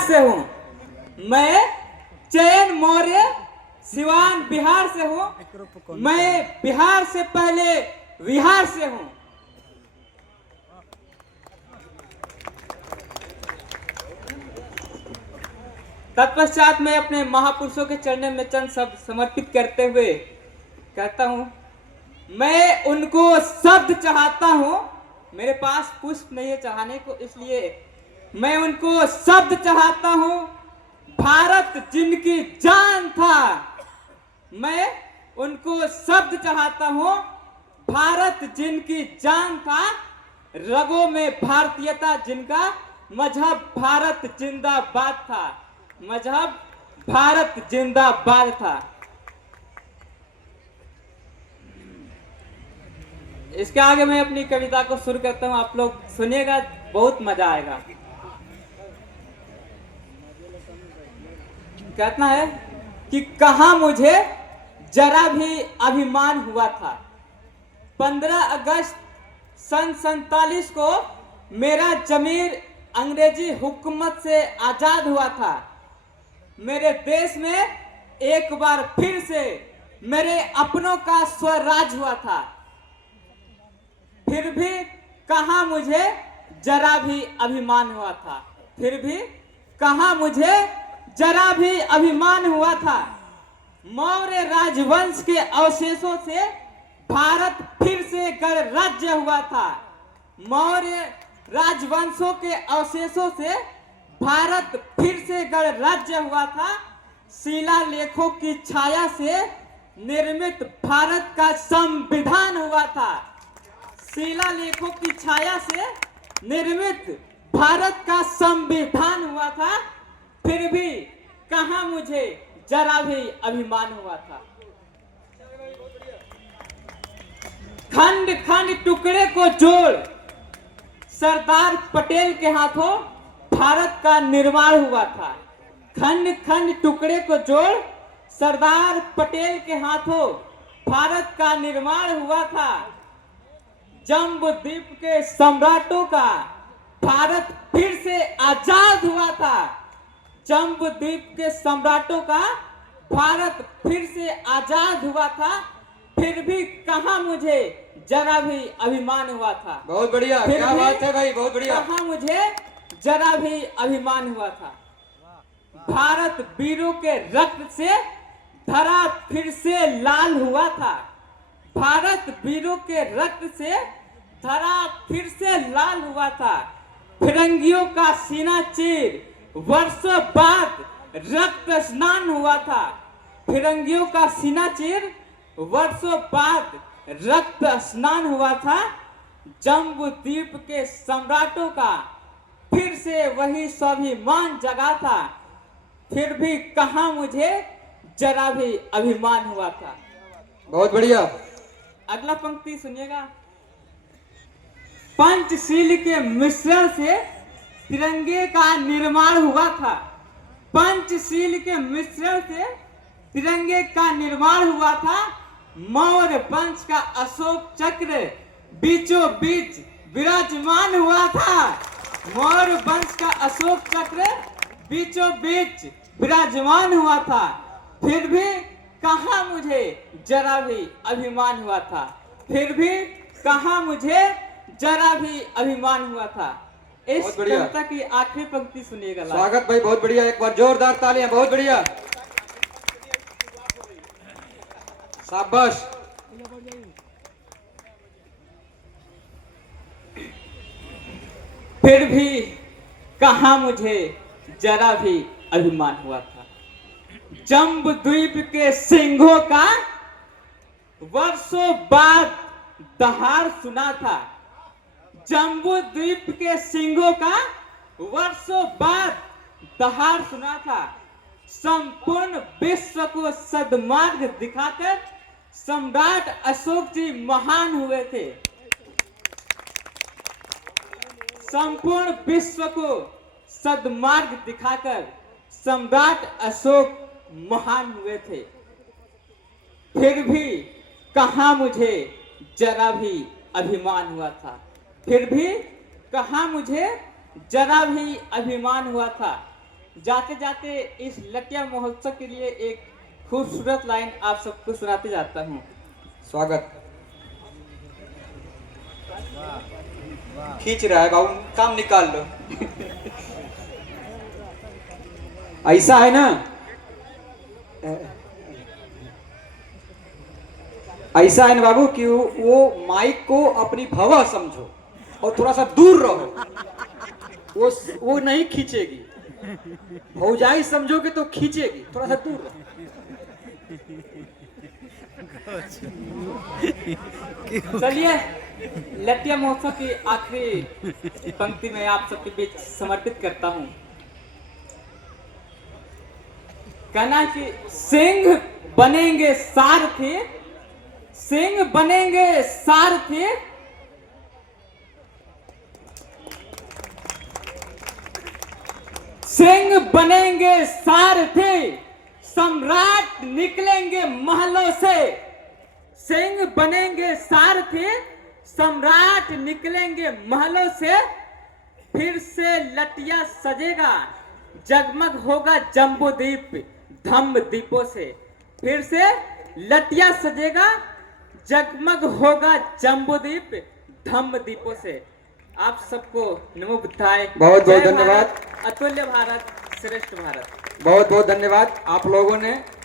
से हूँ। मैं चयन मौर्य सिवान बिहार से हूँ। मैं बिहार से पहले विहार से हूँ। तत्पश्चात मैं अपने महापुरुषों के चरणों में चंद शब्द समर्पित करते हुए कहता हूँ, मैं उनको शब्द चाहता हूँ। मेरे पास पुष्प नहीं है चढ़ाने को, इसलिए मैं उनको शब्द चाहता हूँ। भारत जिनकी जान था, मैं उनको शब्द चाहता हूँ। भारत जिनकी जान था, रगों में भारतीयता जिनका, मजहब भारत जिंदाबाद था। मजहब भारत जिंदाबाद था। इसके आगे मैं अपनी कविता को शुरू करता हूँ। आप लोग सुनिएगा, बहुत मजा आएगा। कहना है कि कहाँ मुझे जरा भी अभिमान हुआ था। 15 अगस्त सन 47 को मेरा जमीर अंग्रेजी हुकूमत से आजाद हुआ था। मेरे देश में एक बार फिर से मेरे अपनों का स्वराज हुआ था। फिर भी कहाँ मुझे जरा भी अभिमान हुआ था। फिर भी कहाँ मुझे जरा भी अभिमान हुआ था। मौर्य राजवंश के अवशेषों से भारत फिर से गणराज्य हुआ था। मौर्य राजवंशों के अवशेषों से भारत फिर से गणराज्य हुआ था। शिलालेखों की छाया से निर्मित भारत का संविधान हुआ था। शिलालेखों की छाया से निर्मित भारत का संविधान हुआ था। फिर भी कहाँ मुझे जरा भी अभिमान हुआ था। खंड खंड टुकड़े को जोड़ सरदार पटेल के हाथों भारत का निर्माण हुआ था। खंड खंड टुकड़े को जोड़ सरदार पटेल के हाथों भारत का निर्माण हुआ था। जम्बूद्वीप के सम्राटों का भारत फिर से आजाद हुआ था। जम्बूद्वीप के सम्राटों का भारत फिर से आजाद हुआ था। फिर भी कहाँ मुझे जरा भी अभिमान हुआ था। बहुत बढ़िया, क्या बात है भाई, बहुत बढ़िया। कहाँ मुझे जरा भी अभिमान हुआ था। भारत वीरों के रक्त से धरा फिर से लाल हुआ था। भारत वीरों के रक्त से धरा फिर से लाल हुआ था। फिरंगियों का सीना चीर वर्षों बाद रक्त स्नान हुआ था। फिरंगियों का सीना चीर वर्षों बाद रक्त स्नान हुआ था। जम्बूद्वीप के सम्राटों का फिर से वही स्वाभिमान जगा था। फिर भी कहाँ मुझे जरा भी अभिमान हुआ था। बहुत बढ़िया। अगला पंक्ति सुनिएगा। पंचशील के मिश्रण से तिरंगे का निर्माण हुआ था। पंचशील के मिश्रण से तिरंगे का निर्माण हुआ था। मौर्य वंश का अशोक चक्र बीचों बीच विराजमान हुआ था। मौर्य वंश का अशोक चक्र बीचों बीच विराजमान हुआ था। फिर भी कहाँ मुझे जरा भी अभिमान हुआ था। फिर भी कहाँ मुझे जरा भी अभिमान हुआ था। इस कविता की आखिरी पंक्ति सुनिएगा। स्वागत भाई, बहुत बढ़िया। एक बार जोरदार तालियां। बहुत बढ़िया, शाबाश। फिर भी कहाँ मुझे जरा भी अभिमान हुआ था। जम्बूद्वीप के सिंहों का वर्षों बाद दहाड़ सुना था। जम्बूद्वीप के सिंहों का वर्षों बाद दहाड़ सुना था। संपूर्ण विश्व को सद्मार्ग दिखाकर सम्राट अशोक जी महान हुए थे। संपूर्ण विश्व को सद्मार्ग दिखाकर सम्राट अशोक महान हुए थे। फिर भी कहाँ मुझे जरा भी अभिमान हुआ था। फिर भी कहाँ मुझे जरा भी अभिमान हुआ था। जाते जाते इस लटिया महोत्सव के लिए एक खूबसूरत लाइन आप सबको सुनाते जाता हूँ। स्वागत। खींच रहा है बाबू, काम निकाल लो। ऐसा है ना, ऐसा है ना बाबू कि वो माइक को अपनी भवा समझो और थोड़ा सा दूर रहो। वो नहीं खींचेगी। भौजाई समझोगे तो खींचेगी, थोड़ा सा दूर रहो। चलिए लटिया महोत्सव की आखिरी पंक्ति में आप सबके बीच समर्पित करता हूँ। कहना कि सिंह बनेंगे सारथी, सिंह बनेंगे सारथी, सिंह बनेंगे सारथी, सम्राट निकलेंगे महलों से। सिंह बनेंगे सारथी, सम्राट निकलेंगे महलों से। फिर से लटिया सजेगा, जगमग होगा जम्बूद्वीप धम्म दीपों से। फिर से लटिया सजेगा, जगमग होगा जम्बूद्वीप धम्म दीपों से। आप सबको नमो बुद्धाय। बहुत बहुत जय धन्यवाद। भारत, अतुल्य भारत, श्रेष्ठ भारत। बहुत बहुत धन्यवाद। आप लोगों ने